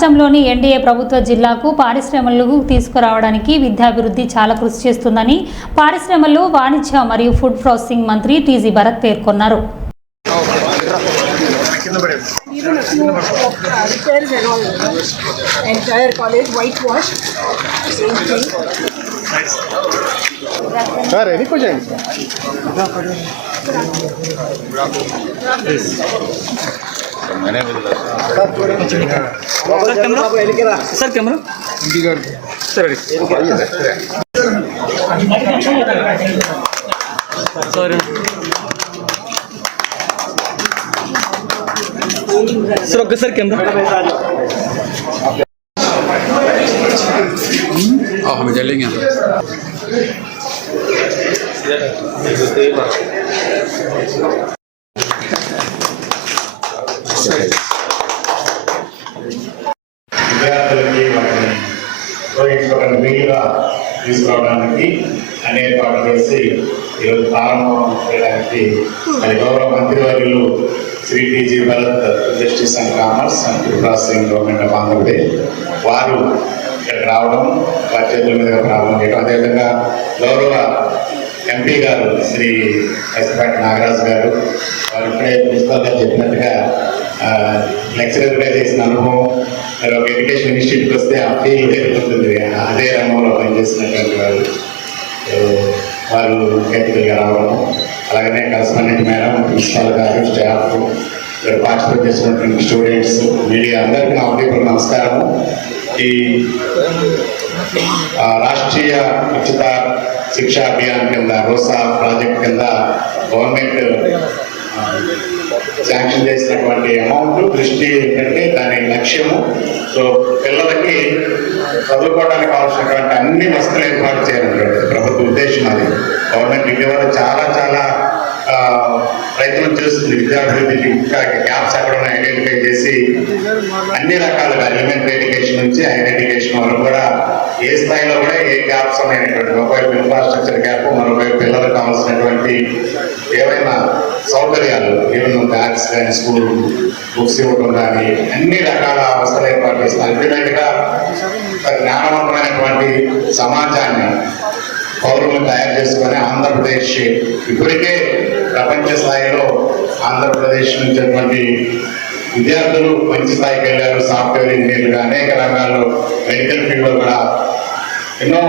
రాష్ట్రంలోని ఎన్డీఏ ప్రభుత్వ జిల్లాకు పారిశ్రమలకు తీసుకురావడానికి విద్యాభివృద్ధి చాలా కృషి చేస్తుందని పారిశ్రమలు, వాణిజ్య మరియు ఫుడ్ ప్రాసెసింగ్ మంత్రి టీజీ భరత్ పేర్కొన్నారు. Sir camera sir sir okay sir camera हम चलेंगे విద్యార్థులకి వాటిని ఉపయోగించుకోవడానికి వీలుగా తీసుకురావడానికి అనేక ఏర్పాట్లు చేసి ఈరోజు ప్రారంభం చేయడానికి మరి గౌరవ మంత్రివర్యులు Shri TG Bharat industries and commerce and food processing government of Andhra Pradesh వారు ఇక్కడికి రావడం, వారి చేతుల మీద ప్రారంభం చేయడం, అదేవిధంగా గౌరవ ఎంపీ గారు శ్రీ ఎస్పాటి నాగరాజు గారు వారు ఇప్పుడే ప్రిన్సిపల్ గారు చెప్పినట్టుగా లెక్చరర్గా చేసిన అనుభవం, మరి ఒక ఎడ్యుకేషన్ ఇన్స్టిట్యూట్కి వస్తే ఆ ఫీల్డ్ ఎదుగుతుంది, అదే రంగంలో పనిచేస్తున్నటువంటి వారు అతిథిగా రావడం, అలాగనే కరస్పాండెంట్ మేడం, ప్రిన్సిపల్ గారు, స్టాఫ్, పార్టిసిపేట్ చేసినటువంటి స్టూడెంట్స్, మీడియా అందరికీ నా ఉదయపూర్వక నమస్కారము. ఈ రాష్ట్రీయ ఉచిత శిక్షా అభియాన్ కింద రోసా ప్రాజెక్ట్ కింద గవర్నమెంట్ శాంక్షన్ చేసినటువంటి అమౌంట్ దృష్టి ఏంటంటే దాని లక్ష్యము సో పిల్లలకి చదువుకోవడానికి కావాల్సినటువంటి అన్ని వసతులు ఏర్పాటు చేయాలన్నటువంటి ప్రభుత్వ ఉద్దేశం. అది గవర్నమెంట్ ఇటీవల చాలా చాలా ప్రయత్నం చేస్తుంది విద్యాభివృద్ధికి. ఇంకా గ్యాప్స్ ఎక్కడ ఉన్నాయి ఐడెంటిఫై చేసి అన్ని రకాలుగా ఎలిమెంటరీ ఎడ్యుకేషన్ నుంచి హైయర్ ఎడ్యుకేషన్ వరకు కూడా ఏ స్థాయిలో కూడా ఏ గ్యాప్స్ ఉన్నాయనేటువంటి, ఒకవైపు ఇన్ఫ్రాస్ట్రక్చర్ గ్యాప్, మరోవైపు పిల్లలకు కావాల్సినటువంటి ఏవైనా సౌకర్యాలు, ఈవెన్ బ్యాగ్స్ కానీ, స్కూల్ బుక్స్ ఇవ్వడం కానీ అన్ని రకాల అవస్థలు ఏర్పాటు చేస్తారు. అల్టిమేట్గా జ్ఞానవంతమైనటువంటి సమాజాన్ని పౌరులను తయారు చేసుకొని ఆంధ్రప్రదేశ్ ఇప్పటికే ప్రపంచ స్థాయిలో ఆంధ్రప్రదేశ్ నుంచి విద్యార్థులు మంచి స్థాయికి వెళ్ళారు. సాఫ్ట్వేర్ ఇంజనీర్లుగా అనేక రంగాల్లో, మెడికల్ ఫీల్డ్లో కూడా ఎన్నో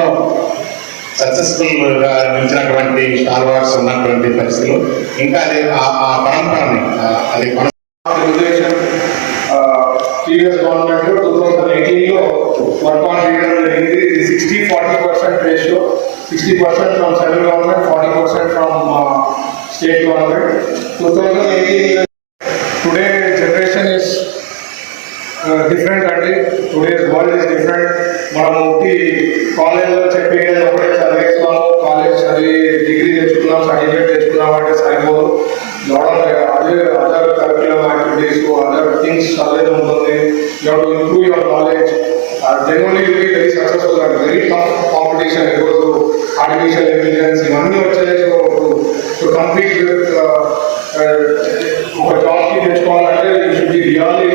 సక్సెస్ఫుల్గా నిలిచినటువంటి స్టాల్వార్డ్స్ ఉన్నటువంటి పరిస్థితులు. ఇంకా అది ఆ పరంపరని అది ప్రీవియస్ గవర్నమెంట్ 2018లో వర్క్ ఆన్ చేయడం జరిగింది. 60-40% ratio, 60% from central government, 40% from state government. 2018 today generation is different అండి. Today's world is different. మనము కాలేజ్లో చెప్పేది ఒకటే చదివేస్తున్నాము, కాలేజ్ చదివి డిగ్రీ తెచ్చుకున్నాం, సర్టిఫికేట్ తెచ్చుకున్నాం అంటే సరిపోదు. అదే other curriculum activities, other things చదివేది ఉంటుంది. You have to improve your knowledge. Generally will be very successful and very tough competition. ఈరోజు ఆర్టిఫిషియల్ ఇంటెలిజెన్స్ ఇవన్నీ వచ్చాయి. టు కంప్లీట్ విత్ ఒక జాబ్కి తెచ్చుకోవాలంటే you should be really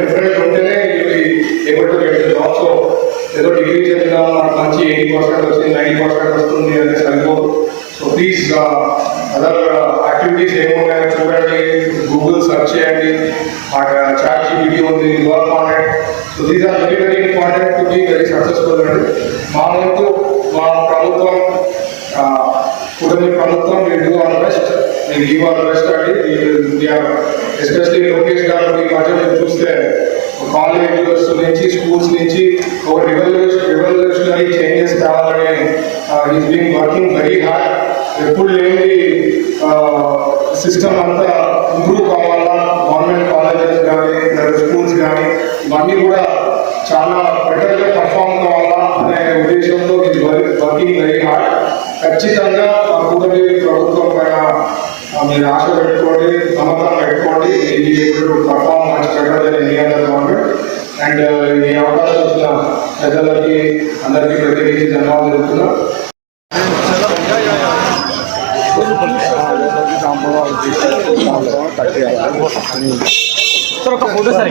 different ఉంటేనే you be able to get the job. So ఏదో degree చదివినా మనకు మంచి 80% వచ్చింది, 90% వస్తుంది అంటే సరిపోదు. సో ప్లీజ్ అదర్ యాక్టివిటీస్ ఏమున్నాయో చూడండి, గూగుల్ సెర్చ్ చేయండి, చాట్ జీపీటీ ఉంది, work on it. So these are very very important to be very successful అండి. మా వంతు మా ప్రభుత్వం, కూటమి ప్రభుత్వం will do our best, will give our best అండి. ఎస్పెషలీ లోకేష్ గారు ఈ మధ్య మీరు చూస్తే కాలేజెస్ నుంచి, స్కూల్స్ నుంచి ఒక రెవల్యూషనరీ చేంజెస్ కావాలని is being working very hard. ఎప్పుడు లేని సిస్టమ్ అంతా ఇంప్రూవ్ కావాలా, గవర్నమెంట్ కాలేజెస్ కానీ, స్కూల్స్ కానీ ఇవన్నీ కూడా చాలా బెటర్గా పర్ఫామ్ కావాలా అనే ఉద్దేశంతో ఈజ్ వర్కింగ్ వెరీ హార్డ్. ఖచ్చితంగా కూటమి ప్రభుత్వం పైన మీరు ఆశ పెట్టుకోండి, నమ్మకం పెట్టుకోండి. ఇది perform much better than any other government. And ఈ అవకాశం ఇచ్చిన ప్రజలకి అందరికీ ప్రత్యేకించి ధన్యవాదాలు చెప్తున్నా. सर ఒక ఫోటో సర్